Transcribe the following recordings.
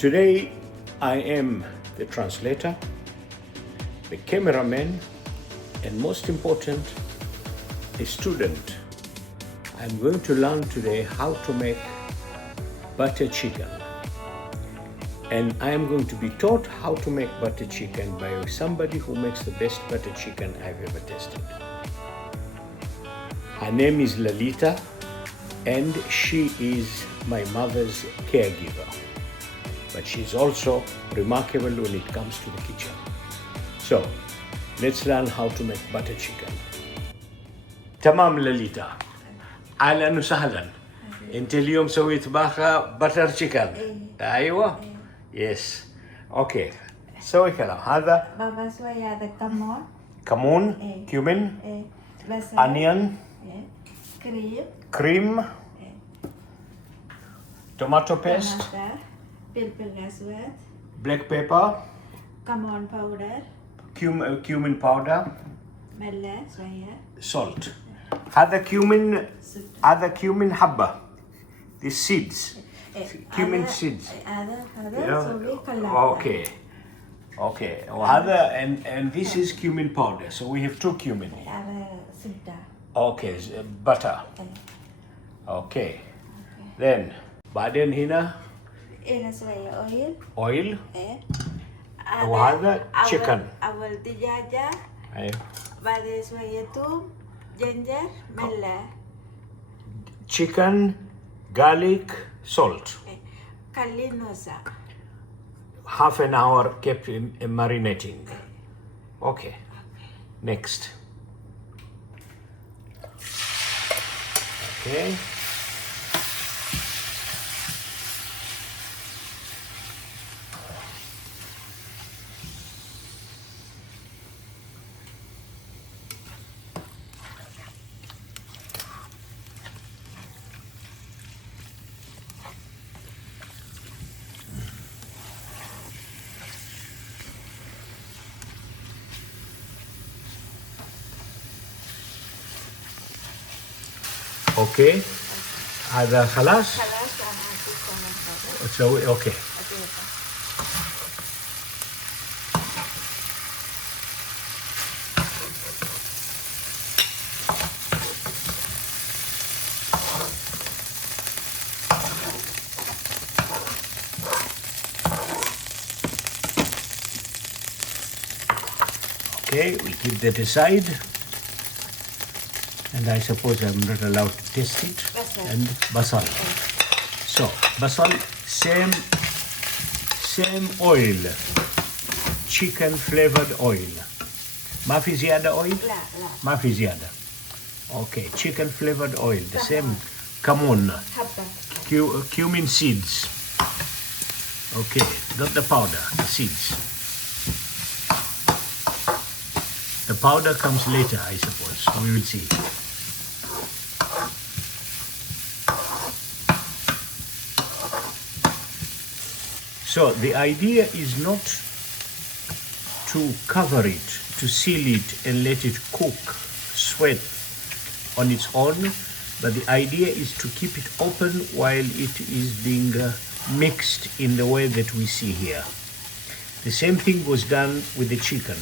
Today, I am the translator, the cameraman, and most important, a student. I'm going to learn today how to make butter chicken. And I am going to be taught how to make butter chicken by somebody who makes the best butter chicken I've ever tasted. Her name is Lalitha, and she is my mother's caregiver. But she's also remarkable when it comes to the kitchen. So, let's learn how to make butter chicken. تمام لاليتا. أهلا وسهلا. أنت اليوم سويت باخة بتر chicken. أيوة. Yes. Okay. سوي كلام. هذا بابا شوي هذا كمون كمون, cumin, بصل onion, كريم cream, tomato paste, टमाटर فلفل أسود black pepper, كمون باودر cumin powder, ملح شوية salt. هذا cumin حبة. The seeds. Cumin seeds. هذا Yeah. سوي كلها Okay. وهذا and this is cumin powder. So we have two cumin. هذا زبدة Okay, butter. Okay. Then بعدين هنا هنا شوية oil. هذا وهذا chicken. أول دجاجة أيوة. بعدين شوية توم جنجر ملح Chicken, garlic, salt. خليه نص Half an hour kept marinating. Okay. Next. Okay. Okay. هذا خلاص؟ خلاص أنا أعطيكم تسوي اوكي. Okay, we keep that aside. And I suppose I'm not allowed to taste it. Basal. And basal. So, basal, same oil. Chicken flavored oil. ما في زيادة oil? لا ما في زيادة. Okay, chicken flavored oil. The same كمون. حبة Cumin seeds. Okay, not the powder, the seeds. The powder comes later, I suppose. We will see. So the idea is not to cover it, to seal it and let it cook, sweat on its own, but the idea is to keep it open while it is being mixed in the way that we see here. The same thing was done with the chicken.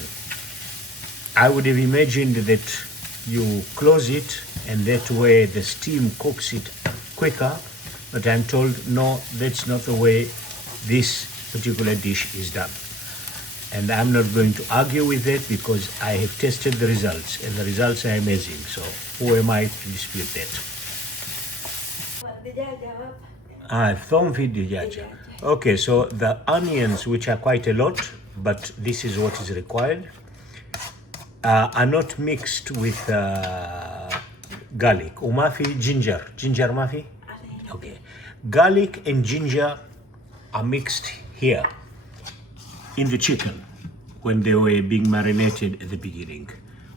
I would have imagined that you close it and that way the steam cooks it quicker, but I'm told no, that's not the way this particular dish is done. And I'm not going to argue with that because I have tested the results and the results are amazing. So who am I to dispute that? Thom fi dijaja. Okay, so the onions, which are quite a lot, but this is what is required, are not mixed with garlic. Umafi ginger mafi. Okay, garlic and ginger are mixed here in the chicken when they were being marinated at the beginning,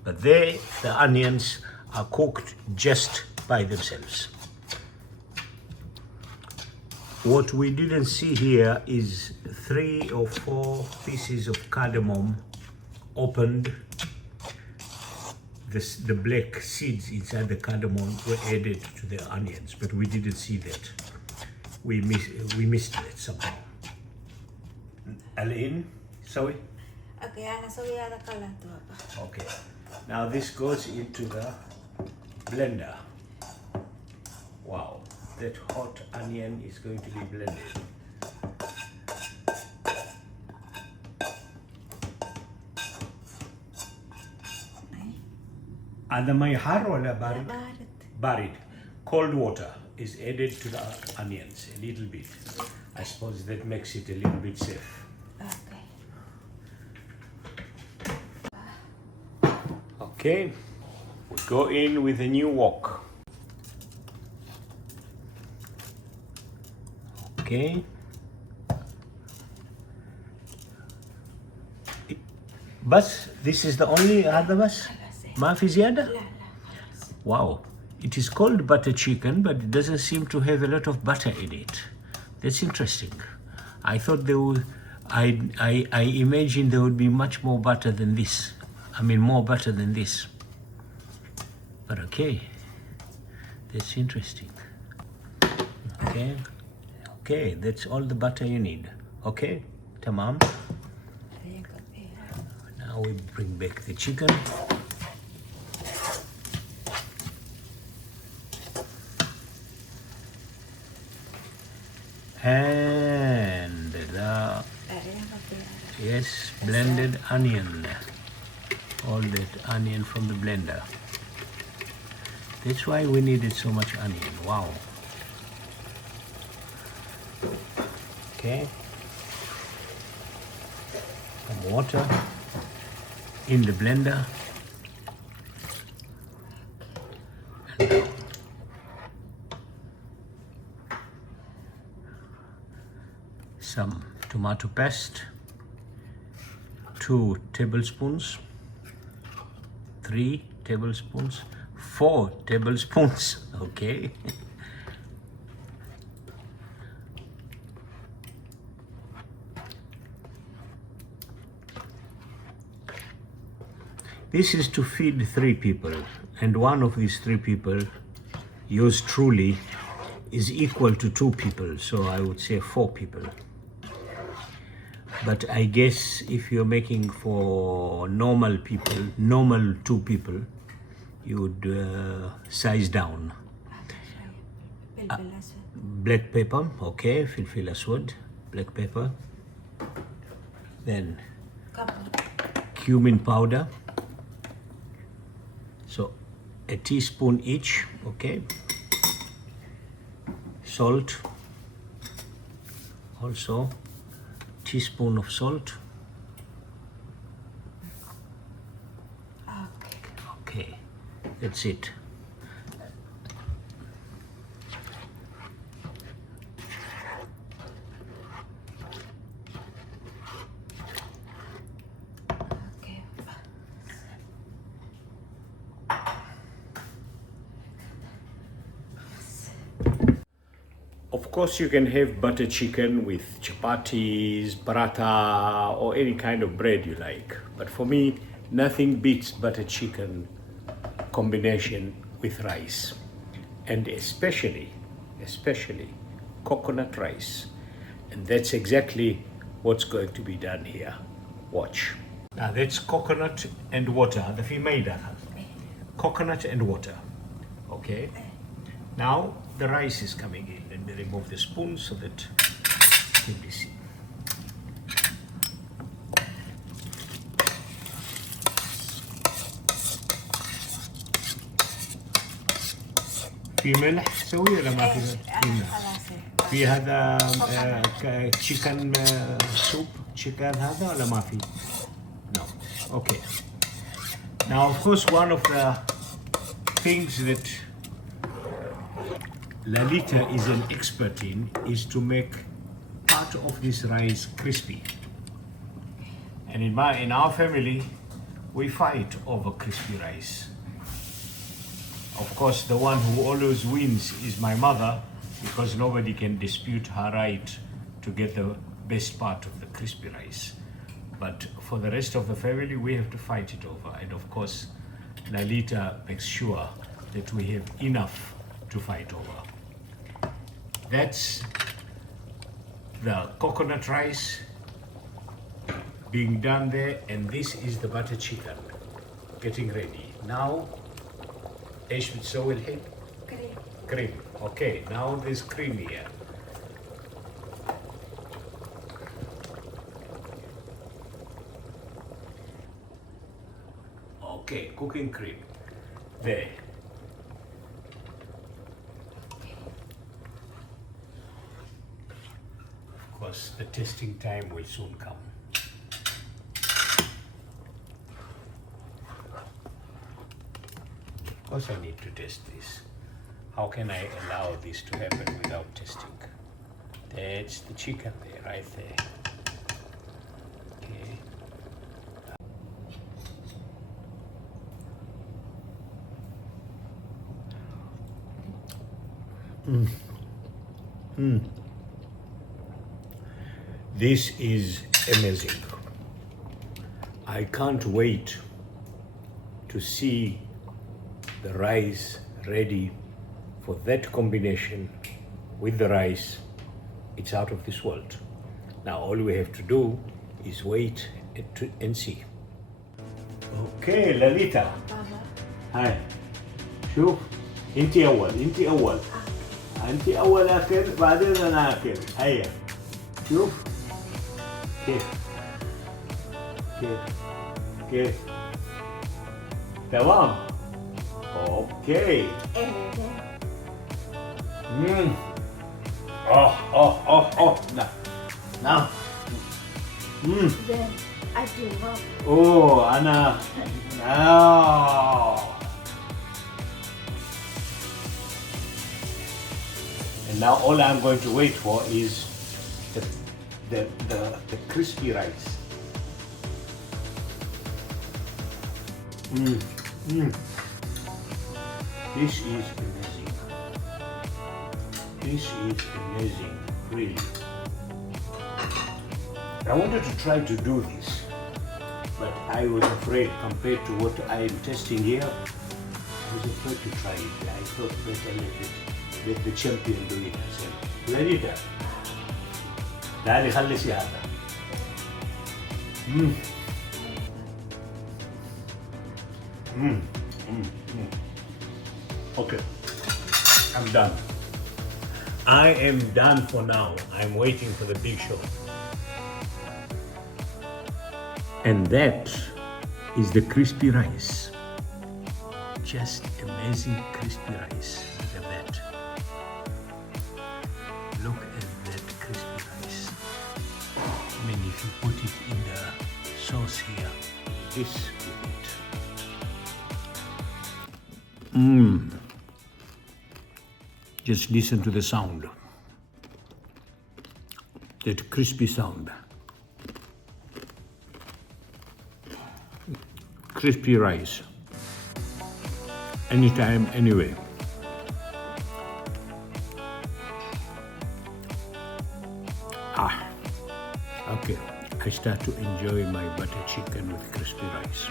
but the onions are cooked just by themselves. What we didn't see here is 3 or 4 pieces of cardamom opened. The black seeds inside the cardamom were added to the onions, but we didn't see that. We missed it somehow. Alain, sorry. Okey, ana soya kala tu apa. Okay. Now this goes into the blender. Wow, that hot onion is going to be blended. Ada may har wala barid? Barat. Barid. Cold water is added to the onions a little bit. I suppose that makes it a little bit safe. Okey. Okay, we go in with a new wok. Okay. Bas, this is the only other bas? Ma fi ziyada? La khalas. Wow, it is called butter chicken, but it doesn't seem to have a lot of butter in it. That's interesting. I thought there would, I imagined there would be much more butter than this. I mean, more butter than this. But okay, that's interesting. Okay, okay, that's all the butter you need. Okay, tamam. Ayun ko. Now we bring back the chicken. And the, Ayun ko. yes, blended onion. All that onion from the blender. That's why we needed so much onion. Wow. Okay. Some water in the blender. And now some tomato paste, 2 tablespoons, 3 tablespoons, 4 tablespoons, okay. This is to feed 3 people, and one of these 3 people, yours truly, is equal to 2 people, so I would say 4 people. But I guess if you're making for normal people, normal 2 people, you would size down. Pilpil aswad. Black pepper, okay, filfil aswad, black pepper. Then Kapur. cumin powder. So a teaspoon each, okay. Salt, also teaspoon of salt. Okay. Okay, that's it. Okay. Of course, you can have butter chicken with chapatis, paratha, or any kind of bread you like. But for me, nothing beats butter chicken combination with rice. And especially coconut rice. And that's exactly what's going to be done here. Watch. Now that's coconut and water. The female coconut and water. Okay. Now the rice is coming in. Let me remove the spoon so that you can see. في ملح تسوي ولا ما في ملح؟ في ملح. خلاص. في هذا chicken soup chicken هذا ولا ما في؟ No. Okay. Now of course one of the things that Lalitha is an expert in is to make part of this rice crispy. And in our family, we fight over crispy rice. Of course, the one who always wins is my mother, because nobody can dispute her right to get the best part of the crispy rice. But for the rest of the family, we have to fight it over. And of course, Lalitha makes sure that we have enough to fight over. That's the coconut rice being done there, and this is the butter chicken getting ready. Now, ايش بتسوي الحين؟ Cream. Cream. Okay, now there's cream here. Okay, cooking cream. There. Of course, the testing time will soon come. Of course, I need to test this. How can I allow this to happen without testing? That's the chicken there, right there. Okay. This is amazing. I can't wait to see the rice ready for that combination with the rice. It's out of this world. Now all we have to do is wait and see. Okay, Lalita. Baba. هاي شوف انت اول انت اول اكل بعدين انا اكل. هيا شوف كيف كيف تمام. اوكي. And then لا نعم. then I do what? اوه انا And now all I'm going to wait for is the crispy rice. This is amazing. This is amazing, really. I wanted to try to do this, but I was afraid compared to what I am testing here. I was afraid to try it. I thought better let the champion do it herself. Lalitha, تعالي خلي شي هذا. Okay, I'm done. I am done for now. I'm waiting for the big show. And that is the crispy rice. Just amazing crispy rice. Look at that. Look at that crispy rice. I mean, if you put it in the sauce here, this with it. Just listen to the sound. That crispy sound. Crispy rice. Anytime, anyway. Okay. I start to enjoy my butter chicken with crispy rice.